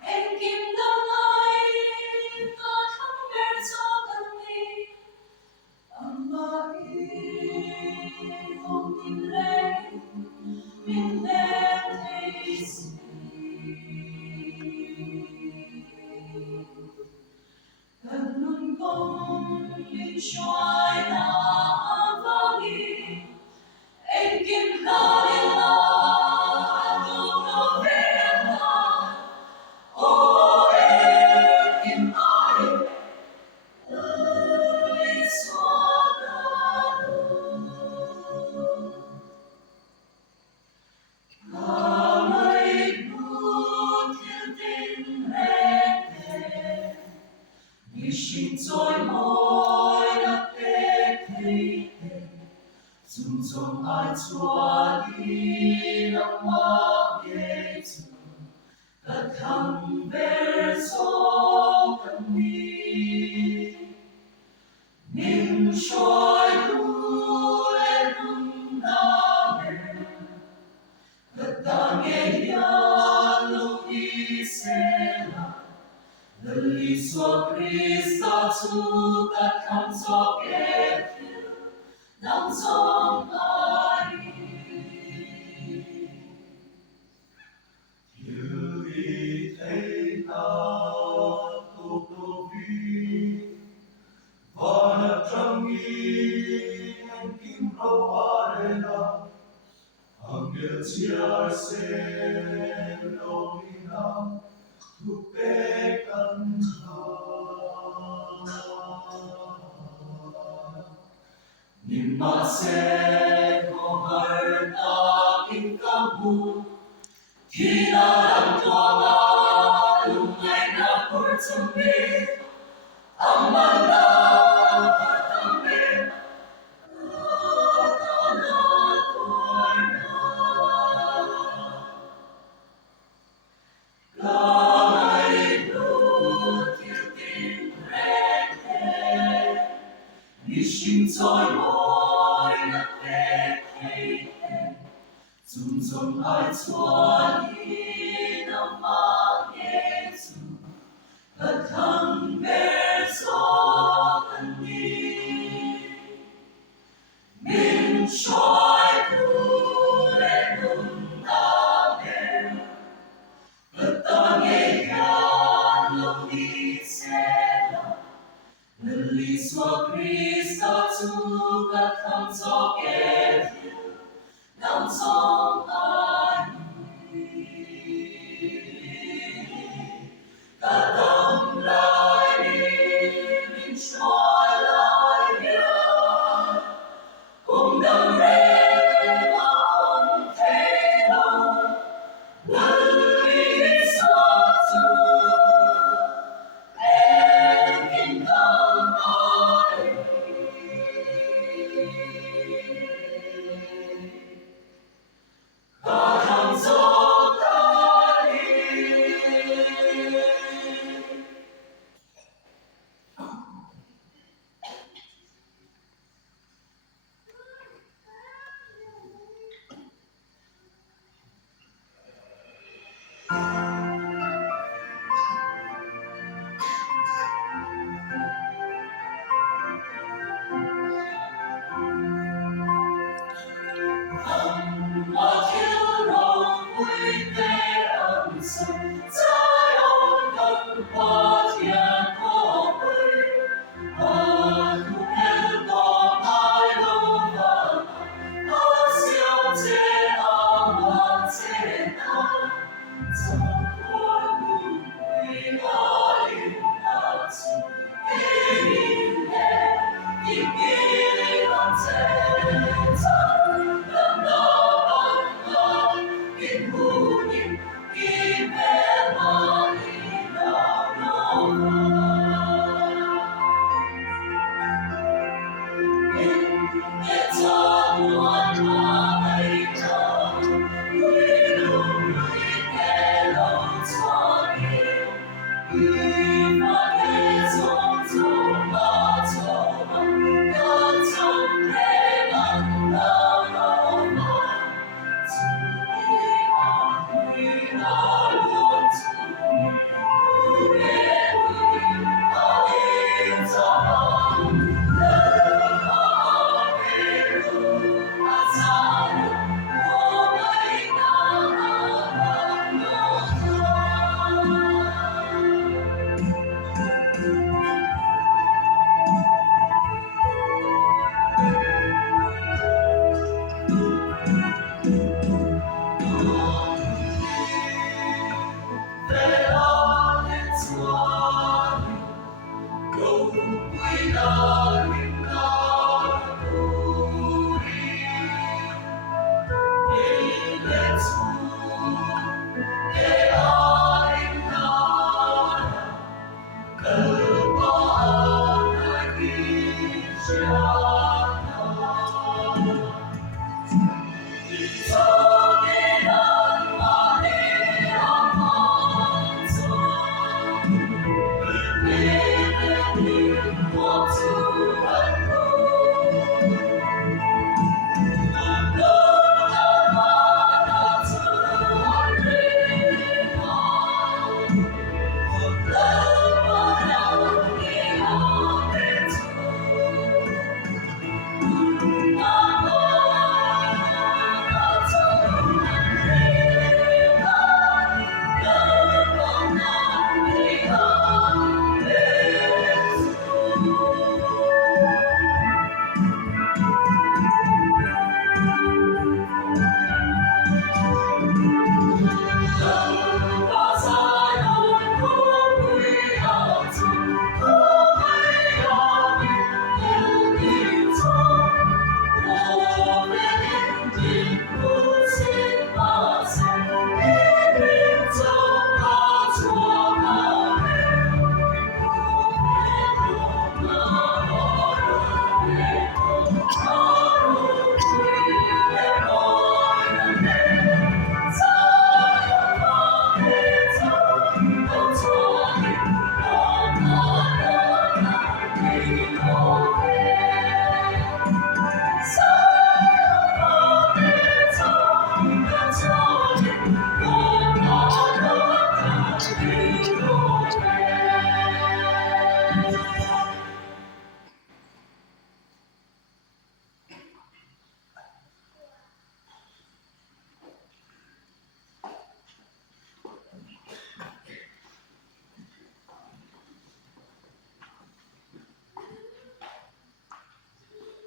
em kim tâm ơi ta thắm bên gió cần đi amai không tin lên mình đem thấy cần luôn công linh xoay na vang em kim ca lên na tu tu về na ô em kim ơi ơi xóa ta ca mây buốt thiên tình rèn như xin trôi môi đã tê thấy zum zum ai chua đi lòng mơ ghê chừng ta thầm bên gió cần đi mình trôi đu lên hùng na bên ta ta nghe ya lúc đi sẽ là lần đi xóa Christa chu ta thầm gió ghê nắng giông ai như đi thấy ta tô tô vi và nắp trăng nghi em kim râu arena hằng địa chia sẻ lối nam thuộc bé căn Nimma se koharta kinkabu Kinaram tuama lumay na kurtsumbi Amanda katambi Akana tuarna Kamay lutiltin reke Nishin toy boy na pekhe zum zum ai chua ni na ma yesu ta thăng